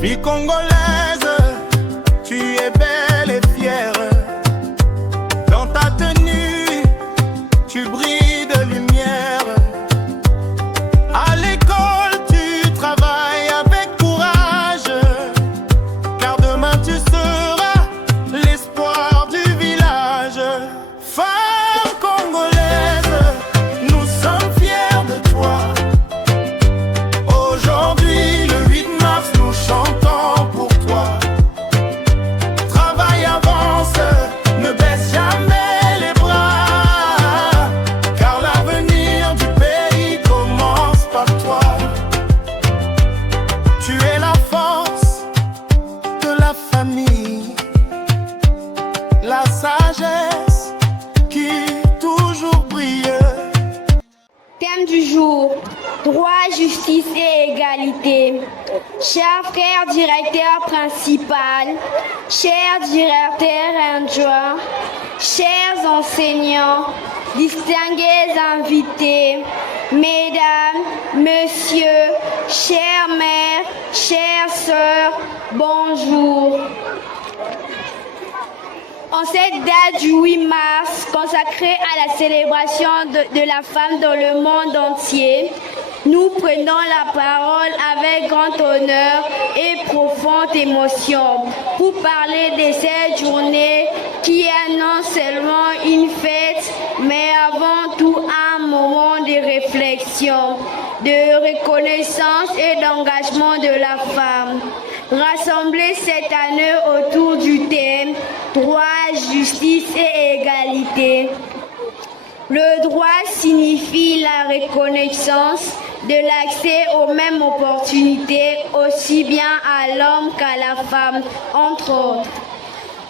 Fille congolaise, tu es belle et fière. Dans ta tenue, tu brilles de lumière. À l'école, tu travailles avec courage, car demain tu seras l'espoir du village. Femme congolaise, nous sommes fiers de toi. Aujourd'hui, le 8 mars, nous chantons pour toi. Travaille, avance, ne baisse jamais les bras, car l'avenir du pays commence par toi. Tu es la force de la famille, la sagesse qui toujours brille. Thème du jour, droit, justice et égalité. Chers frères directeurs principal, chers directeurs adjoints, chers enseignants, distingués invités, mesdames, messieurs, chères mères, chères sœurs, bonjour. En cette date du 8 mars, consacrée à la célébration de la femme dans le monde entier, nous prenons la parole avec grand honneur et profonde émotion pour parler de cette journée qui est non seulement une fête, mais avant tout un moment de réflexion, de reconnaissance et d'engagement de la femme. Rassemblés cette année autour du thème droit, justice et égalité. Le droit signifie la reconnaissance de l'accès aux mêmes opportunités aussi bien à l'homme qu'à la femme, entre autres.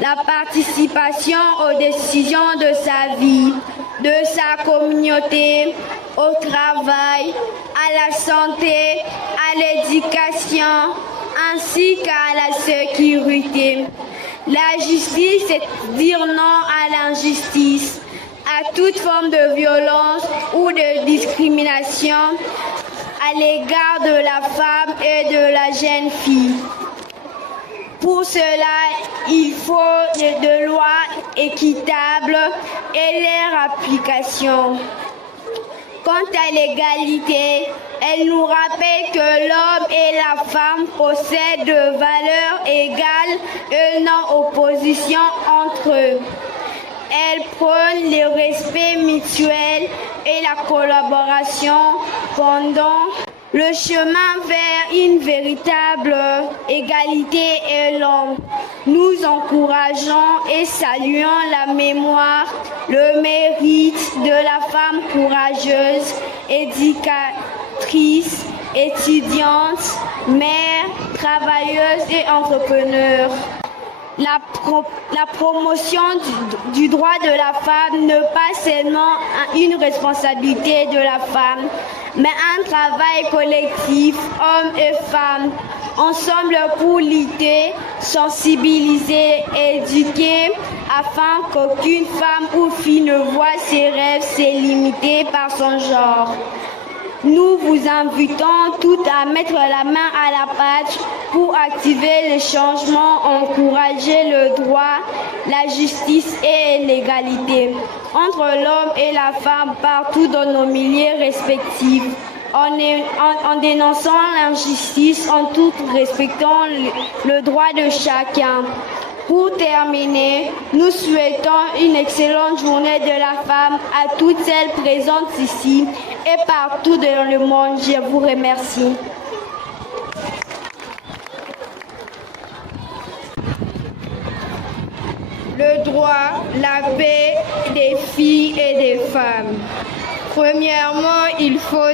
La participation aux décisions de sa vie, de sa communauté, au travail, à la santé, à l'éducation, ainsi qu'à la sécurité. La justice, c'est dire non à l'injustice, à toute forme de violence ou de discrimination à l'égard de la femme et de la jeune fille. Pour cela, il faut de lois équitables et leur application. Quant à l'égalité, elle nous rappelle que l'homme et la femme possèdent de valeurs égales et non opposition entre eux. Elle prône le respect mutuel et la collaboration pendant le chemin vers une véritable égalité est long. Nous encourageons et saluons la mémoire, le mérite de la femme courageuse, éducatrice, étudiante, mère, travailleuse et entrepreneur. La promotion du droit de la femme n'est pas seulement une responsabilité de la femme, mais un travail collectif, hommes et femmes, ensemble pour lutter, sensibiliser, éduquer, afin qu'aucune femme ou fille ne voie ses rêves se limiter par son genre. Nous vous invitons toutes à mettre la main à la pâte pour activer les changements, encourager le droit, la justice et l'égalité entre l'homme et la femme partout dans nos milieux respectifs, en dénonçant l'injustice, en tout respectant le droit de chacun. Pour terminer, nous souhaitons une excellente journée de la femme à toutes celles présentes ici et partout dans le monde. Je vous remercie. Le droit, la paix des filles et des femmes. Premièrement, il faut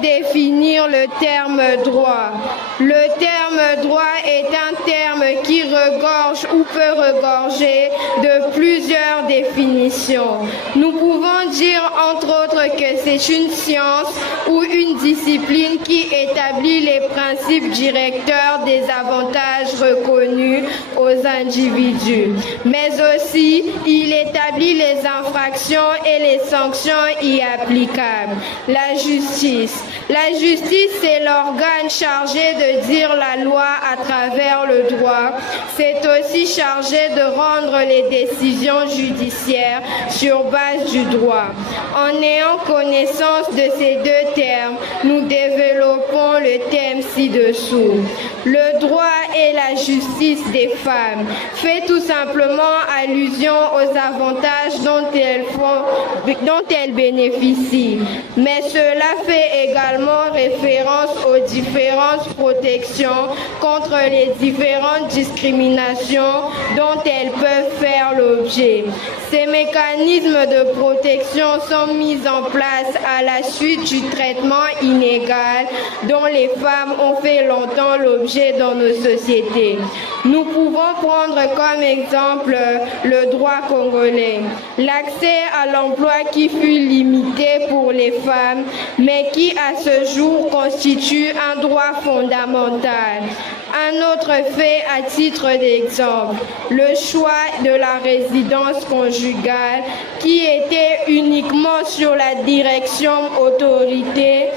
définir le terme droit. Le terme droit est un terme qui regorge ou peut regorger de plusieurs définitions. Nous pouvons dire entre autres que c'est une science ou une discipline qui établit les principes directeurs des avantages reconnus aux individus. Mais aussi, il établit les infractions et les sanctions y applicables. La justice c'est l'organe chargé de dire la loi à travers le droit. C'est aussi chargé de rendre les décisions judiciaires sur base du droit. En ayant connaissance de ces deux termes, nous développons le thème ci-dessous. Le droit et la justice des femmes fait tout simplement allusion aux avantages dont elles bénéficient. Mais cela fait également référence aux différentes protections contre les différentes discriminations dont elles peuvent faire l'objet. Ces mécanismes de protection sont mis en place à la suite du traitement inégal dont les femmes ont fait longtemps l'objet dans nos sociétés. Nous pouvons prendre comme exemple le droit congolais. L'accès à l'emploi qui fut limité pour les femmes, mais qui à ce jour constitue un droit fondamental. Un autre fait à titre d'exemple, le choix de la résidence conjugale qui était uniquement sur la direction autorité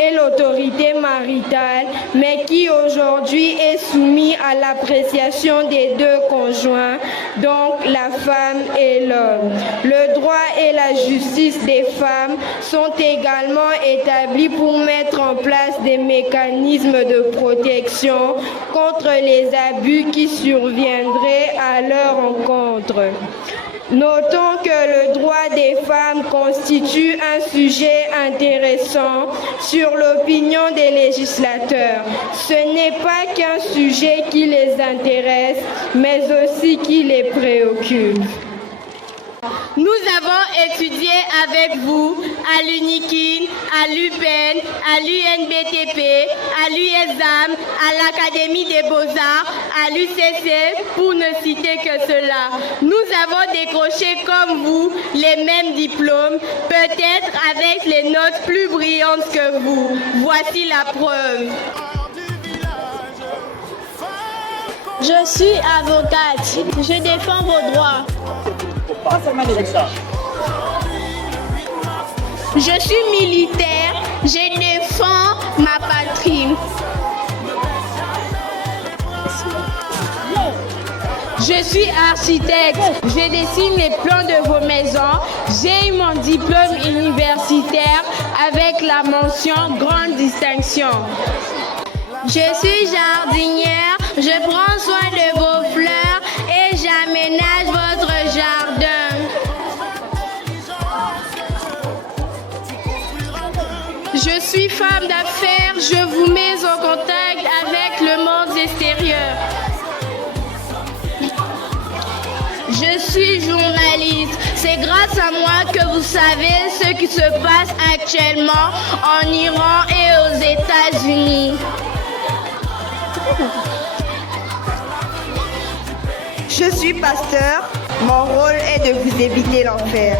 et l'autorité maritale, mais qui aujourd'hui est soumis à l'appréciation des deux conjoints, donc la femme et l'homme. Le droit et la justice des femmes sont également établis pour mettre en place des mécanismes de protection contre les abus qui surviendraient à leur encontre. Notons que le droit des femmes constitue un sujet intéressant sur l'opinion des législateurs. Ce n'est pas qu'un sujet qui les intéresse, mais aussi qui les préoccupe. Nous avons étudié avec vous à l'UNIKIN, à l'UPEN, à l'UNBTP, à l'UESAM, à l'Académie des Beaux-Arts, à l'UCC, pour ne citer que cela. Nous avons décroché comme vous les mêmes diplômes, peut-être avec les notes plus brillantes que vous. Voici la preuve. Je suis avocate. Je défends vos droits. Je suis militaire. Je défends ma patrie. Je suis architecte. Je dessine les plans de vos maisons. J'ai eu mon diplôme universitaire avec la mention grande distinction. Je suis jardinière. Je prends soin de vos fleurs et j'aménage votre jardin. Je suis femme d'affaires. Je vous mets en contact avec le monde extérieur. Je suis journaliste. C'est grâce à moi que vous savez ce qui se passe actuellement en Iran et aux États-Unis. Je suis pasteur. Mon rôle est de vous éviter l'enfer.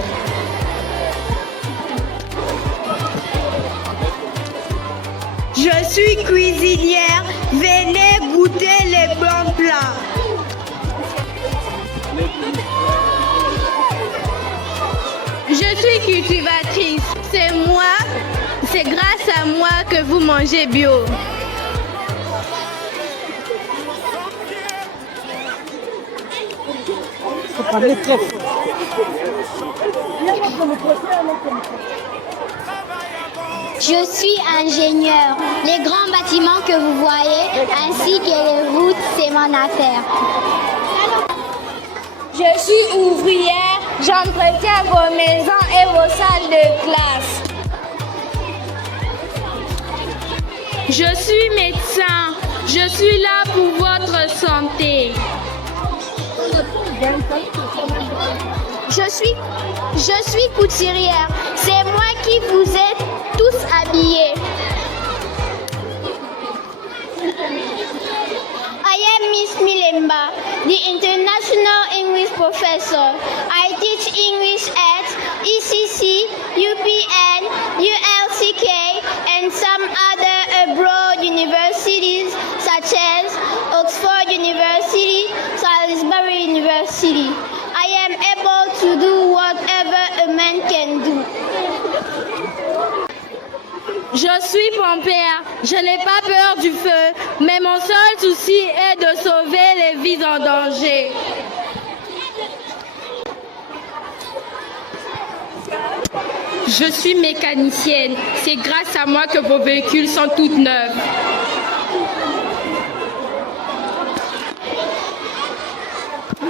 Je suis cuisinière. Venez goûter les bons plats. Je suis cultivatrice. C'est grâce à moi que vous mangez bio. Je suis ingénieur. Les grands bâtiments que vous voyez, ainsi que les routes, c'est mon affaire. Je suis ouvrière. J'entretiens vos maisons et vos salles de classe. Je suis médecin. Je suis là pour votre santé. Je suis couturière. C'est moi qui vous ai tous habillés. I am Miss Milemba, the international English professor. I teach English at ECC, UPN, ULCK, and some other abroad universities such as Oxford University, Salisbury University. I am able to do whatever a man can do. Je Je suis pompière, je n'ai pas peur du feu, mais mon seul souci est de sauver les vies en danger. Je suis mécanicienne, c'est grâce à moi que vos véhicules sont toutes neuves.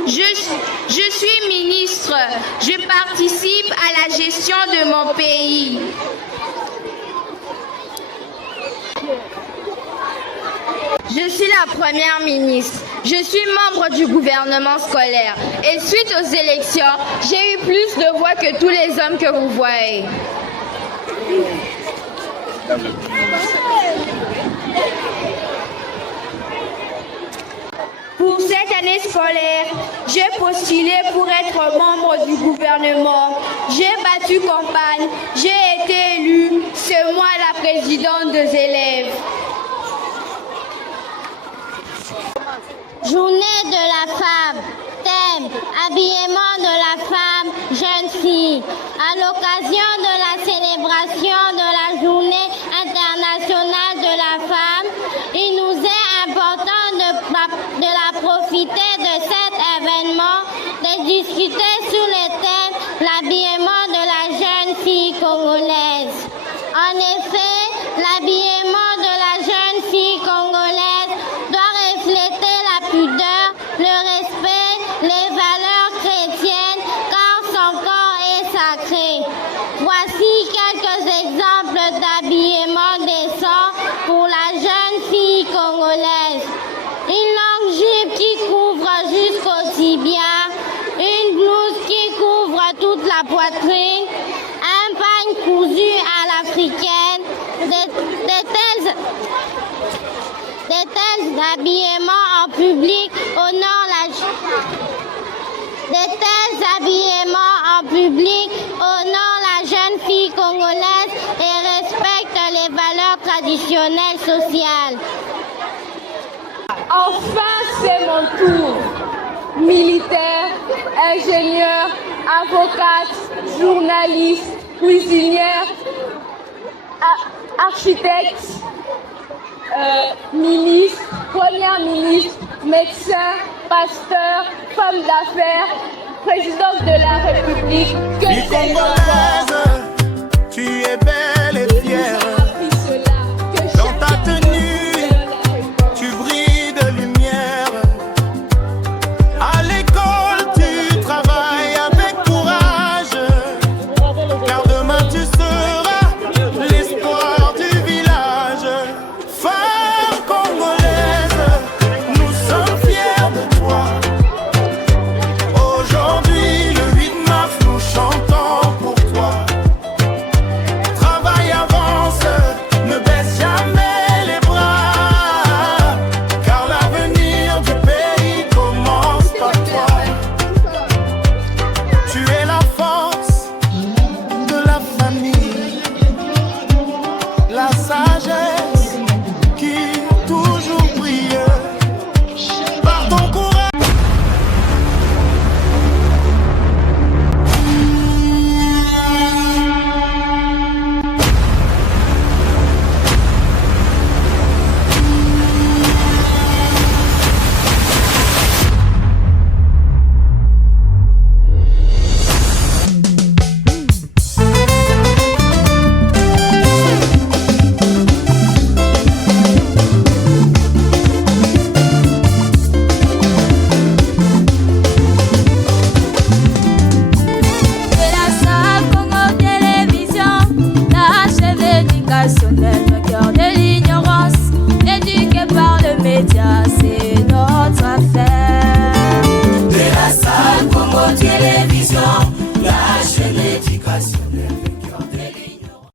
Je suis ministre, je participe à la gestion de mon pays. Je suis la première ministre. Je suis membre du gouvernement scolaire. Et suite aux élections, j'ai eu plus de voix que tous les hommes que vous voyez. Pour cette année scolaire, j'ai postulé pour être membre du gouvernement. J'ai battu campagne, j'ai été élue, c'est moi la présidente des élèves. Journée de la femme. Thème, habillement de la femme, jeune fille. À l'occasion de la célébration de la Journée internationale de la femme, il nous est important de la profiter de cet événement, de discuter sur le thème, l'habillement de la jeune fille congolaise. En effet, l'habillement de la jeune fille congolaise doit refléter la pudeur, le respect, les valeurs chrétiennes, car son corps est sacré. Voici quelques exemples d'habillement décent pour la jeune fille congolaise. Une longue jupe qui couvre jusqu'au tibia, une blouse qui couvre toute la poitrine, un pagne cousu à l'africaine, de tels habillements en public honorent la jeune fille congolaise et respectent les valeurs traditionnelles sociales. Enfin, c'est mon tour. Militaire, ingénieur, avocate, journaliste, cuisinière, architecte, ministre, première ministre, médecin, pasteur, femme d'affaires, présidente de la République. Fille congolaise, tu es belle et fière. Dans ta tenue, tu brilles de lumière. À l'école, tu travailles avec courage. Car demain, tu seras l'espoir du village. Femme congolaise, nous sommes fiers de toi. Aujourd'hui, le 8 mars, nous chantons pour toi. Travaille, avance, ne baisse jamais les bras. Car l'avenir du pays commence par toi. Tu es la force de la famille, la sagesse qui toujours brille. Par ton courage. De la salle Congo Télévision, la chaîne éducationnelle.